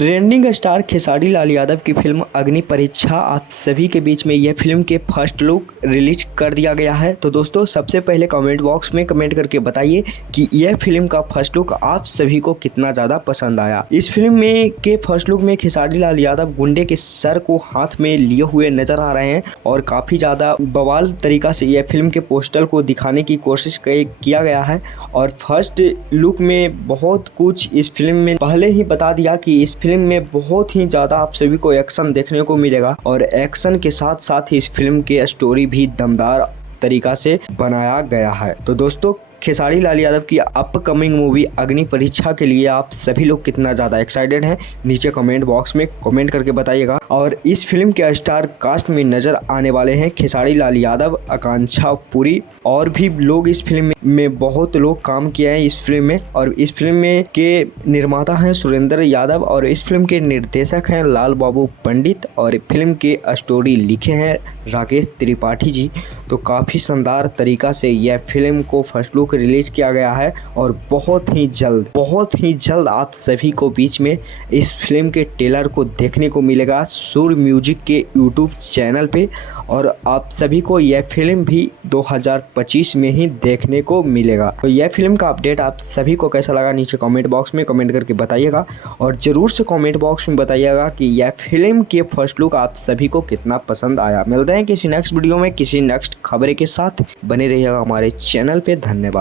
Trending star Khesari Lal Yadav की film अग्नि परीक्षा आप सभी के बीच में यह फिल्म के फर्स्ट लुक रिलीज कर दिया गया है। तो दोस्तों सबसे पहले कमेंट बॉक्स में कमेंट करके बताइए कि यह फिल्म का फर्स्ट लुक आप सभी को कितना ज़्यादा पसंद आया। इस फिल्म में के फर्स्ट लुक में खेसारी लाल यादव गुंडे के सर को हाथ में लिए हुए नजर आ रहे हैं और काफ़ी ज़्यादा बवाल तरीका से यह फिल्म के पोस्टर को दिखाने की कोशिश किया गया है। और फर्स्ट लुक में बहुत कुछ इस फिल्म में पहले ही बता दिया कि इस फिल्म में बहुत ही ज़्यादा आप सभी को एक्शन देखने को मिलेगा और एक्शन के साथ साथ ही इस फिल्म की स्टोरी भी दमदार तरीका से बनाया गया है। तो दोस्तों खेसारी लाल यादव की अपकमिंग मूवी अग्नि परीक्षा के लिए आप सभी लोग कितना ज़्यादा एक्साइटेड हैं नीचे कमेंट बॉक्स में कमेंट करके बताइएगा। और इस फिल्म के स्टार कास्ट में नज़र आने वाले हैं खेसारी लाल यादव, आकांक्षा पुरी और भी लोग इस फिल्म में बहुत लोग काम किए हैं इस फिल्म में। और इस फिल्म में के निर्माता हैं सुरेंद्र यादव और इस फिल्म के निर्देशक हैं लाल बाबू पंडित और फिल्म के स्टोरी लिखे हैं राकेश त्रिपाठी जी। तो काफ़ी शानदार तरीका से यह फिल्म को फर्स्ट लुक रिलीज किया गया है और बहुत ही जल्द आप सभी को बीच में इस फिल्म के ट्रेलर को देखने को मिलेगा सुर म्यूजिक के यूट्यूब चैनल पे। और आप सभी को यह फिल्म भी 2025 में ही देखने को मिलेगा। तो यह फिल्म का अपडेट आप सभी को कैसा लगा नीचे कमेंट बॉक्स में कमेंट करके बताइएगा और ज़रूर से कमेंट बॉक्स में बताइएगा कि यह फिल्म के फर्स्ट लुक आप सभी को कितना पसंद आया। मिलते हैं किसी नेक्स्ट वीडियो में किसी नेक्स्ट खबरें के साथ, बने रहिएगा हमारे चैनल पे। धन्यवाद।